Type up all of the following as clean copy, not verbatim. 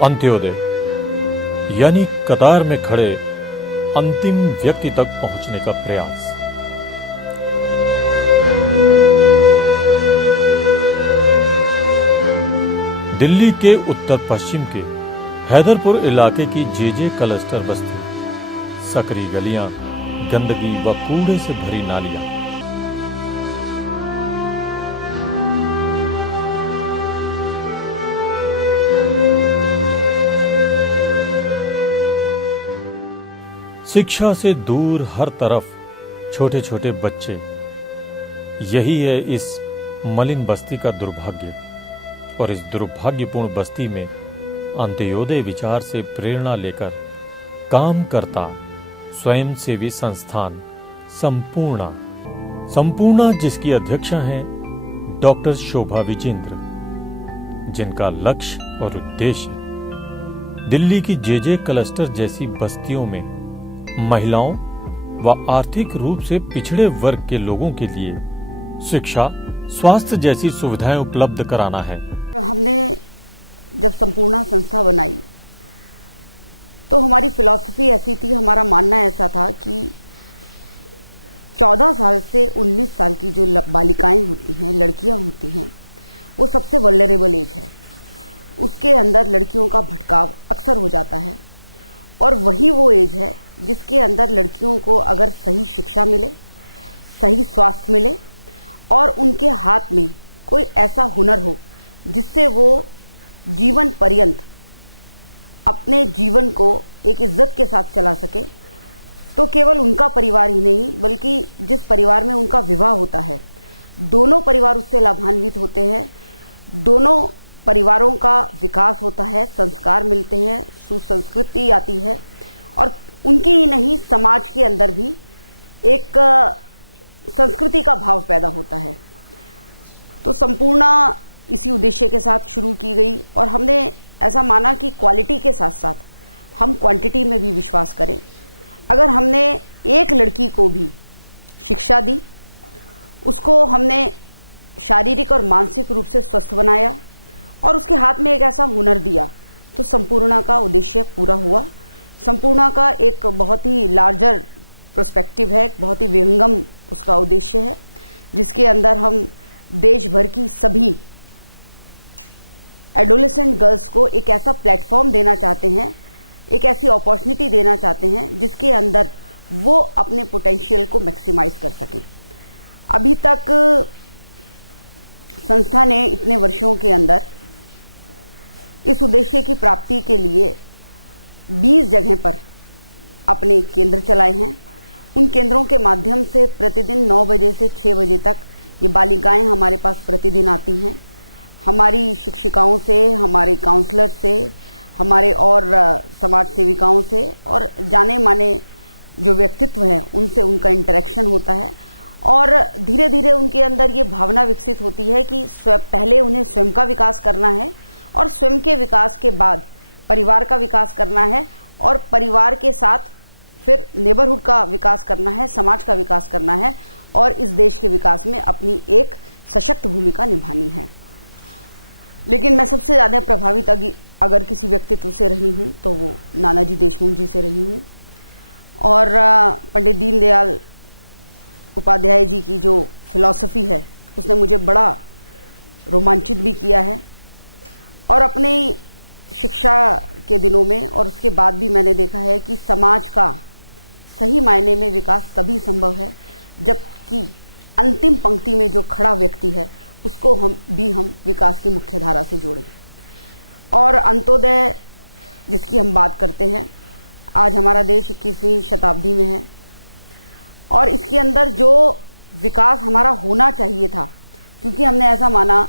अंत्योदय यानी कतार में खड़े अंतिम व्यक्ति तक पहुंचने का प्रयास। दिल्ली के उत्तर पश्चिम के हैदरपुर इलाके की जे क्लस्टर बस्ती, सकरी गलियां, गंदगी व कूड़े से भरी नालियां, शिक्षा से दूर हर तरफ छोटे छोटे बच्चे, यही है इस मलिन बस्ती का दुर्भाग्य। और इस दुर्भाग्यपूर्ण बस्ती में अंत्योदय विचार से प्रेरणा लेकर काम करता स्वयंसेवी संस्थान संपूर्णा जिसकी अध्यक्षा हैं डॉक्टर शोभा विजेंद्र, जिनका लक्ष्य और उद्देश्य दिल्ली की जे क्लस्टर जैसी बस्तियों में महिलाओं व आर्थिक रूप से पिछड़े वर्ग के लोगों के लिए शिक्षा, स्वास्थ्य जैसी सुविधाएं उपलब्ध कराना है। हमने जब संपूर्णा संस्था बनाई तो हमारी फिलॉसफी ऐसी थी, हमारा मानना ऐसा था कि 14 साल से 19 साल की जो बालिकाएं होती हैं, लड़कियां होती हैं, वो सबसे वल्नरेबल एज है। उसके अंदर लड़कियों का भटकाव अक्सर हो जाता है और वही वो एज है जिसके अंदर लड़कियों को अगर सही शिक्षा मिले, सही स्वास्थ्य मिले और उनके हाथ में कोई ऐसा हुनर हो जिससे वो जीवन पर्यंत अपने जीवन को एक इज्जत के साथ चला सके, तो केवल उनका परिवार ही नहीं बल्कि जिस परिवार में उनका विवाह होता है, दोनों परिवार उससे लाभान्वित होते हैं। दोनों परिवारों का विकास होता है, संस्कार मिलते हैं, सुसंस्कृति आती है और उनकी ही नहीं समाज के अंदर भी एक संस्कृति का भाव पैदा होता है। तो संपूर्णा इसी उद्देश्य के साथ शुरू की गई और हमने ऐसा माना कि क्वालिटी के साथ साथ हम क्वांटिटी में भी विश्वास करें। अगर हमने एक लड़की को भी शिक्षा दी, उसको हमने शारीरिक और मानसिक रूप से स्वस्थ बनाया और उसके हाथ में एक ऐसा हुनर दिया, तो संपूर्णा का उद्देश्य पूरा हुआ। संपूर्णा का एक बहुत ही लार्जर प्रोस्पेक्टिव है, बहुत ही विहंगम उसका उद्देश्य है, जिसके अंदर हम देश भर की सभी एडोलेसेंट गर्ल्स को एक ऐसा प्लेटफॉर्म देना चाहते हैं, एक ऐसी अपॉर्चुनिटी देना चाहते हैं जिसके अंदर वो अपने पोटेंशियल को मैक्सिमाइज कर सकें। अभी तक संस्था ने इतने वर्षों के अंदर इस उद्देश्य की प्राप्ति के लिए 20 जगह पर अपने केंद्र चलाए हैं। उन केंद्रों के माध्यम से प्रतिदिन 9 बजे से 6 बजे तक ये बालिकाएं हमारे पास प्रतिदिन आती हैं। हमारी शिक्षिकाओं से, हमारे काउंसलर से, हमारे और समाज सेविकाओं से और जाने माने जो व्यक्तित्व हैं उनसे उनका इंटरेक्शन होता है और धीरे धीरे उनके अंदर ये भावना विकसित होती है कि पहले उन्हें स्वयं का विकास करना है और स्वयं के विकास के बाद परिवार का विकास करना है और परिवार के साथ फिर नेबरहुड का विकास करना है, समाज का विकास करना है और इस देश के विकास में अपनी एक सशक्त भूमिका निभानी है। लेकिन मैं सबसे ज़्यादा प्रभावित अगर किसी व्यक्तित्व से रही हूँ तो वो नानाजी देशमुख जी से रही हूँ और पंडित दीनदयाल उपाध्याय जी की जो फिलॉसफी है उसने मुझे बड़ा रोमांचित भी किया है। और अपनी शिक्षा के दिनों में और उसके बाद भी मैंने देखा है कि समाज का सही मायने में विकास तभी संभव है जबकि अंतिम पंक्ति में जो खड़ा व्यक्ति है उसको हम विकास की मुख्य धारा से जोड़ें। और अंत्योदय जिसकी हम बात करते हैं, आज हमारा देश 21वीं शताब्दी में है और इसके अंदर जो विकास हमारा होना चाहिए था, क्योंकि हमने ऐसा माना,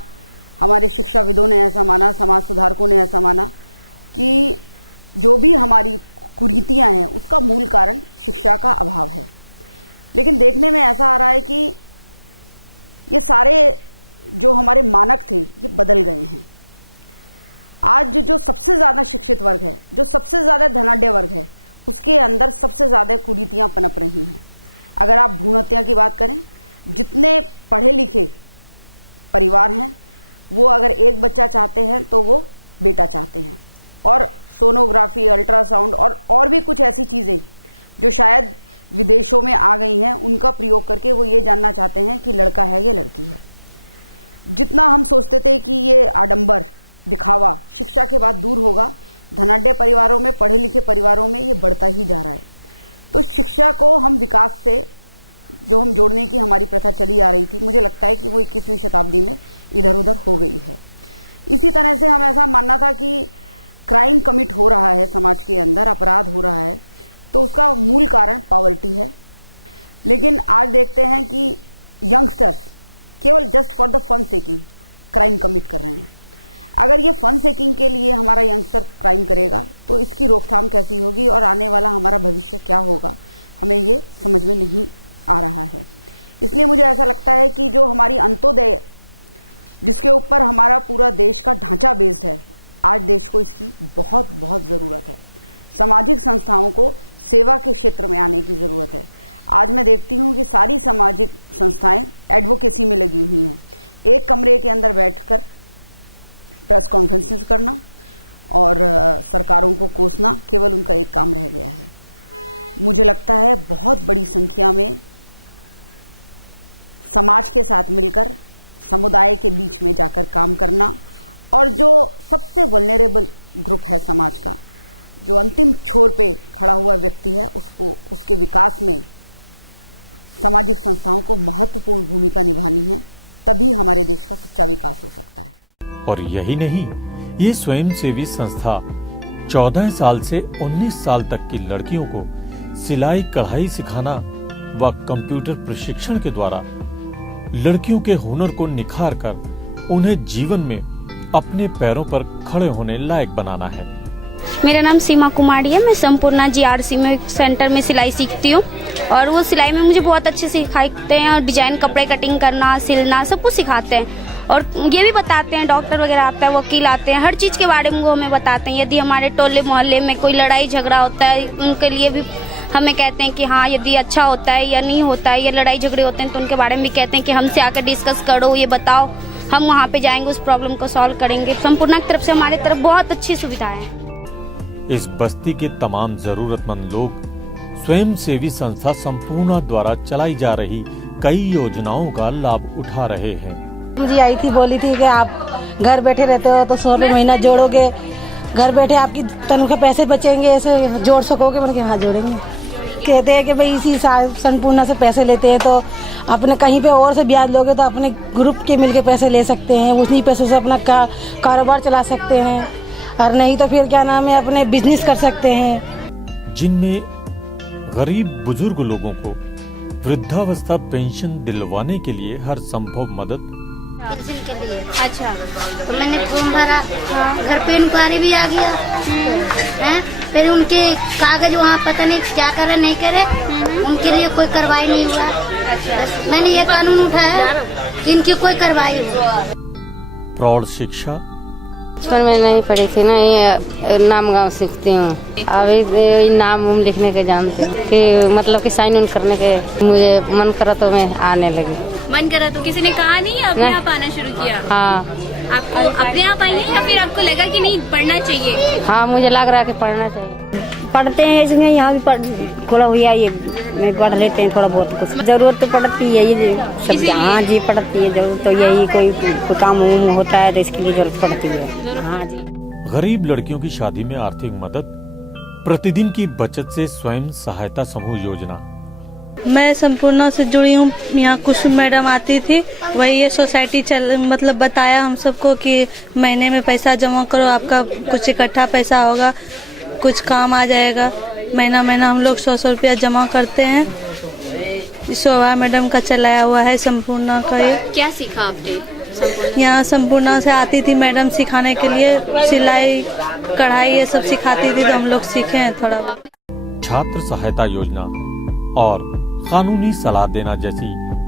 हमारे शिक्षाविदों ने ऐसा माना, समाज सुधारकों ने ऐसा माना कि जो भी हमारी कुरीतियां हैं उसका मूल कारण शिक्षा का अभाव है। लेकिन देखने में ऐसा आ रहा है कि ये सारे जो हमारे मानक थे ये बदल गए हैं। आज जो सबसे ज़्यादा शिक्षित वर्ग है, जो सबसे ज़्यादा धनाढ्य वर्ग है, उसके अंदर सबसे ज़्यादा कुरीतियां पनप रही हैं। अगर आप भ्रूण हत्या की बात करें, जितने पढ़े लिखे परिवार हैं वो अगर एक बच्चा चाहते हैं तो वो बेटा चाहते हैं, और सोनोग्राफी, अल्ट्रासाउंड और भी कुछ ऐसी चीज़ें जो शायद विदेशों में आ गई हैं, उनका प्रयोग करके वो ये जानना चाहते हैं कि लड़का है या लड़की है। जितना हम सोचते थे कि ये आडंबर, दिखावा शिक्षा के बाद दूर होगा, धनाढ्य परिवारों में, पढ़े लिखे परिवारों में ये बढ़ता ही जा रहा है। तो शिक्षा को हम विकास से जो हम जोड़ने की हमारी प्रथा चली आ रही थी, मुझे लगता है कि वो 21वीं शताब्दी में इधर उधर हो गई है। इसी तरह से हम ऐसा मानना था कि क्राइम कमिट हो रहा है समाज के अंदर, अपराध हो रहा है, तो उसका मूल कारण पॉवर्टी है। लेकिन आज देखते हैं कि यंगस्टर्स केवल just for the fun seeking crime commit कर रहे हैं। अगर ये फन सेकिंग के लिए हमारा यंगस्टर क्राइम करेगा तो इसकी रोकथाम कैसी होगी और आने वाला हमारा भविष्य क्या होगा, हमें ये समझ में नहीं आ रहा है। इसलिए मुझे ऐसा लगता है कि जो हमारी अंत्योदय, जिसके ऊपर हमारा पूरा देश का ढांचा बेस्ड है, आज देश को इसकी बहुत बहुत ज़रूरत है। सामाजिक संस्थाओं को सेवा के क्षेत्र में आने की ज़रूरत है। आज मैं देखती हूँ कि सारी सामाजिक संस्थाएं एडवोकेसी में लगी हुई हैं। एक कमरे के अंदर बैठकर प्रेस कॉन्फ्रेंसेस करना और सरकारों को कोसना केवल उनका एक काम रह गया है। मुझे लगता है बहुत बड़ी संख्या में समाज के साथ मिलकर समुदाय के बीच में जाकर काम करना, और जो सबसे वल्नरेबल ग्रुप है समाज का, जो अंतिम छोर पे खड़ा हुआ व्यक्ति है, उसको, उसके विकास में सामाजिक संस्थाओं को महत्वपूर्ण भूमिका निभानी है। तभी हमारे देश का सच्चा विकास हो सकता है। और यही नहीं, ये स्वयंसेवी संस्था 14 साल से 19 साल तक की लड़कियों को सिलाई कढ़ाई सिखाना व कंप्यूटर प्रशिक्षण के द्वारा लड़कियों के हुनर को निखार कर उन्हें जीवन में अपने पैरों पर खड़े होने लायक बनाना है। मेरा नाम सीमा कुमारी है। मैं संपूर्णा जीआरसी में एक सेंटर में सिलाई सीखती हूँ और वो सिलाई में मुझे बहुत अच्छे से सिखाते हैं और डिजाइन, कपड़े कटिंग करना, सिलना, सब कुछ सिखाते हैं। और ये भी बताते हैं, डॉक्टर वगैरह आता है, वकील आते हैं, हर चीज़ के बारे में वो हमें बताते हैं। यदि हमारे टोले मोहल्ले में कोई लड़ाई झगड़ा होता है, उनके लिए भी हमें कहते हैं कि हाँ, यदि अच्छा होता है या नहीं होता है, या लड़ाई झगड़े होते हैं तो उनके बारे में भी कहते हैं कि हमसे आकर डिस्कस करो, ये बताओ, हम वहाँ पे जाएंगे, उस प्रॉब्लम को सॉल्व करेंगे। संपूर्णा की तरफ से, हमारे तरफ बहुत अच्छी सुविधाएं हैं। इस बस्ती के तमाम जरूरतमंद लोग स्वयंसेवी संस्था संपूर्णा द्वारा चलाई जा रही कई योजनाओं का लाभ उठा रहे हैं। जी आई थी, बोली थी कि आप घर बैठे रहते हो तो 100 रुपये महीना जोड़ोगे, घर बैठे आपकी तनख्वाह पैसे बचेंगे, ऐसे जोड़ सकोगे। मैंने कहा हाँ जोड़ेंगे। कहते हैं कि भाई इसी संपूर्णा से पैसे लेते हैं तो अपने कहीं पे और से ब्याज लोगे तो अपने ग्रुप के मिलके पैसे ले सकते हैं, उन्हीं पैसों से अपना कारोबार चला सकते हैं, और नहीं तो फिर क्या नाम है, अपने बिजनेस कर सकते हैं। जिनमें गरीब बुजुर्ग लोगों को वृद्धावस्था पेंशन दिलवाने के लिए हर संभव मदद। के लिए अच्छा, तो मैंने फॉर्म भरा, घर पे इंक्वायरी भी आ गया है, फिर उनके कागज वहाँ पता नहीं क्या करे नहीं करे, उनके लिए कोई कार्रवाई नहीं हुआ। मैंने ये कानून उठाया कि इनकी कोई कार्रवाई हो। प्रौढ़ शिक्षा पर मैं नहीं पढ़ी थी ना, ये नाम गाँव सीखती हूँ। अभी नाम लिखने के जानते हैं कि मतलब कि साइन इन करने के मुझे मन करा तो मैं आने लगी। मन करा तो किसी ने कहा नहीं, अपने आप आना शुरू किया? हाँ। आपको अपने आप आई है या फिर आपको लगा कि नहीं पढ़ना चाहिए? हाँ, मुझे लग रहा है कि पढ़ना चाहिए। पढ़ते हैं इसमें, यहाँ भी थोड़ा हुआ ये में पढ़ लेते हैं थोड़ा बहुत कुछ। जरूरत तो पड़ती है ये सब। हाँ जी पड़ती है जरूरत, तो यही कोई काम होता है तो इसके लिए जरूरत पड़ती है। हाँ जी। गरीब लड़कियों की शादी में आर्थिक मदद, प्रतिदिन की बचत से स्वयं सहायता समूह योजना। मैं संपूर्णा से जुड़ी हूँ। यहाँ कुछ मैडम आती थी, वही ये सोसाइटी मतलब बताया हम सबको कि महीने में पैसा जमा करो, आपका कुछ इकट्ठा पैसा होगा, कुछ काम आ जाएगा। महीना महीना हम लोग 100 रुपया जमा करते हैं। शोभा मैडम का चलाया हुआ है संपूर्णा का। ये क्या सीखा आपने? यहाँ संपूर्णा से आती थी मैडम सिखाने के लिए, सिलाई कढ़ाई ये सब सिखाती थी, तो हम लोग सीखे हैं थोड़ा। छात्र सहायता योजना और कानूनी सलाह देना जैसी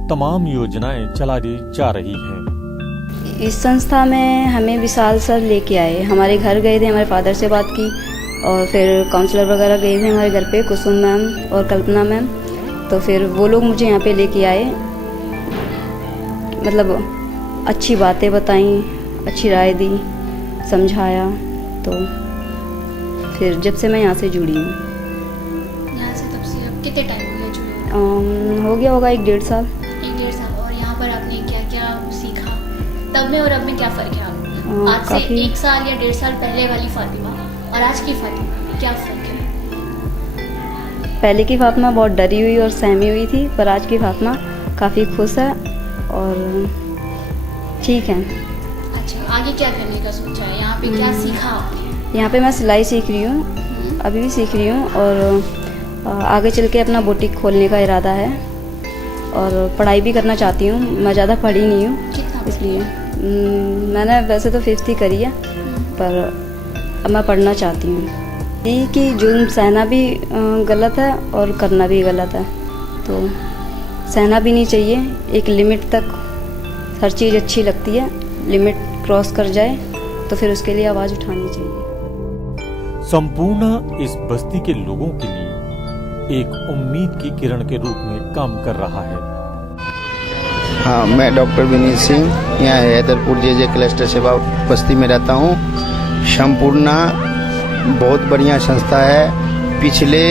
तमाम योजनाएं चलाई जा रही हैं। इस संस्था में हमें विशाल सर लेके आए, हमारे घर गए थे, हमारे फादर से बात की, और फिर काउंसलर वगैरह गए थे हमारे घर पे, कुसुम मैम और कल्पना मैम। तो फिर वो लोग मुझे यहाँ पे लेके आए, मतलब अच्छी बातें बताई, अच्छी राय दी, समझाया, तो फिर जब से मैं यहाँ से जुड़ी हूँ। यहाँ से तब से अब कितने टाइम हो गया जुड़ी? हो गया होगा 1-1.5 साल। 1-1.5 साल। और यहाँ पर आपने क्या क्या सीखा? तब में और अब में क्या फ़र्क है आपको? आज से 1 साल या 1.5 साल पहले वाली फातिमा और आज की फातिमा क्या फ़र्क है? पहले की फातिमा बहुत डरी हुई और सहमी हुई थी, पर आज की फातिमा काफ़ी खुश है और ठीक है। अच्छा, आगे क्या करने का सोचा है? यहाँ पे क्या सीखा आपने? यहाँ पे मैं सिलाई सीख रही हूँ, अभी भी सीख रही हूँ और आगे चल के अपना बुटीक खोलने का इरादा है और पढ़ाई भी करना चाहती हूँ। मैं ज़्यादा पढ़ी नहीं हूँ, इसलिए मैंने वैसे तो 5th ही करी है, पर अब मैं पढ़ना चाहती हूँ। यही कि जुल्म सहना भी गलत है और करना भी गलत है, तो सहना भी नहीं चाहिए। एक लिमिट तक हर चीज़ अच्छी लगती है, लिमिट क्रॉस कर जाए तो फिर उसके लिए आवाज़ उठानी चाहिए। संपूर्णा इस बस्ती के लोगों के लिए एक उम्मीद की किरण के रूप में काम कर रहा है। हाँ, मैं डॉक्टर विनीत सिंह यहाँ हैदरपुर जे क्लस्टर सेवा बस्ती में रहता हूँ। संपूर्णा बहुत बढ़िया संस्था है। पिछले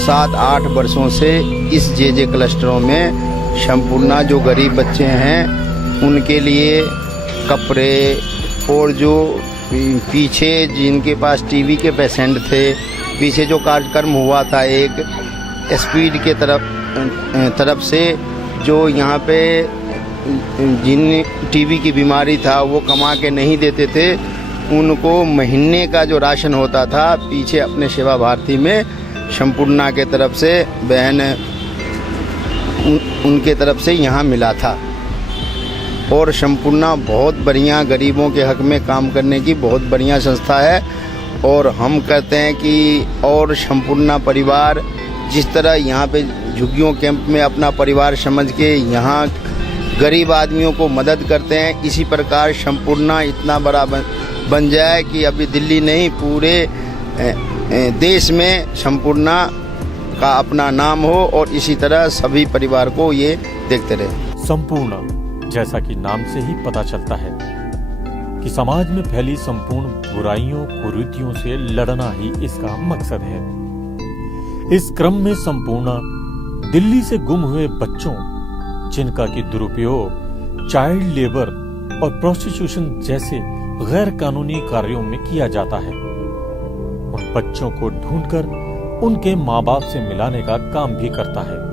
7-8 वर्षों से इस जे क्लस्टरों में संपूर्णा जो गरीब बच्चे हैं उनके लिए कपड़े और जो पीछे जिनके पास टीबी के पेशेंट थे, पीछे जो कार्यक्रम हुआ था एक स्पीड के तरफ से, जो यहाँ पे जिन टीबी की बीमारी था वो कमा के नहीं देते थे, उनको महीने का जो राशन होता था पीछे अपने सेवा भारती में संपूर्णा के तरफ से बहन उनके तरफ से यहाँ मिला था। और संपूर्णा बहुत बढ़िया गरीबों के हक में काम करने की बहुत बढ़िया संस्था है। और हम कहते हैं कि और संपूर्णा परिवार जिस तरह यहाँ पे झुग्गियों कैंप में अपना परिवार समझ के यहाँ गरीब आदमियों को मदद करते हैं, इसी प्रकार संपूर्णा इतना बड़ा बन जाए कि अभी दिल्ली नहीं पूरे देश में संपूर्णा का अपना नाम हो और इसी तरह सभी परिवार को ये देखते रहे। संपूर्णा जैसा कि नाम से ही पता चलता है कि समाज में फैली संपूर्ण बुराइयों कुरीतियों से लड़ना ही इसका मकसद है। इस क्रम में संपूर्णा दिल्ली से गुम हुए बच्चों जिनका कि दुरुपयोग चाइल्ड लेबर और प्रोस्टिट्यूशन जैसे गैर कानूनी कार्यों में किया जाता है, उन बच्चों को ढूंढकर उनके माँ बाप से मिलाने का काम भी करता है।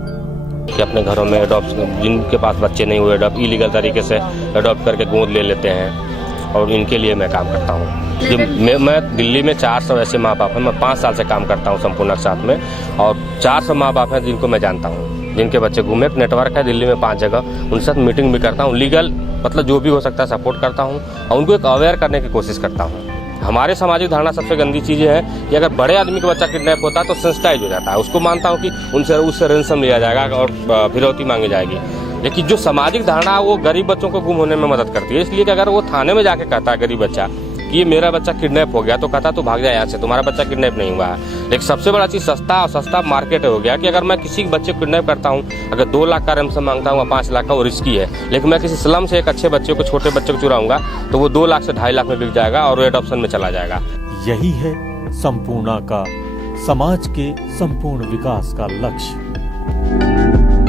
कि अपने घरों में अडॉप्ट, जिनके पास बच्चे नहीं हुए अडॉप्ट इलीगल तरीके से अडॉप्ट करके गोद ले लेते हैं और इनके लिए मैं काम करता हूँ। मैं दिल्ली में 400 ऐसे माँ बाप हैं, मैं 5 साल से काम करता हूँ संपूर्णा के साथ में, और 400 माँ बाप हैं जिनको मैं जानता हूँ, जिनके बच्चे गुमे। एक नेटवर्क है दिल्ली में 5 जगह, उनके साथ मीटिंग भी करता हूँ। लीगल मतलब जो भी हो सकता है सपोर्ट करता हूँ और उनको एक अवेयर करने की कोशिश करता हूँ। हमारे सामाजिक धारणा सबसे गंदी चीज़ है कि अगर बड़े आदमी का बच्चा किडनैप होता है तो सेंसिटाइज हो जाता है, उसको मानता हूँ कि उससे रेंसम लिया जाएगा और फिरौती मांगी जाएगी। लेकिन जो सामाजिक धारणा वो गरीब बच्चों को गुम होने में मदद करती है। इसलिए कि अगर वो थाने में जाके कहता है गरीब बच्चा कि ये मेरा बच्चा किडनैप हो गया, तो कहता तो भाग जाए यहाँ से, तुम्हारा बच्चा किडनैप नहीं हुआ है। लेकिन सबसे बड़ा चीज़ सस्ता मार्केट हो गया कि अगर मैं किसी बच्चे को किडनैप करता हूँ, अगर 2 लाख का रेंसम मांगता हूँ 5 लाख का, वो रिस्की है। लेकिन मैं किसी स्लम से एक अच्छे बच्चे को, छोटे बच्चे को चुराऊंगा तो वो 2 लाख से 2.5 लाख में बिक जाएगा और वो एडॉप्शन में चला जाएगा। यही है संपूर्णा का समाज के संपूर्ण विकास का लक्ष्य।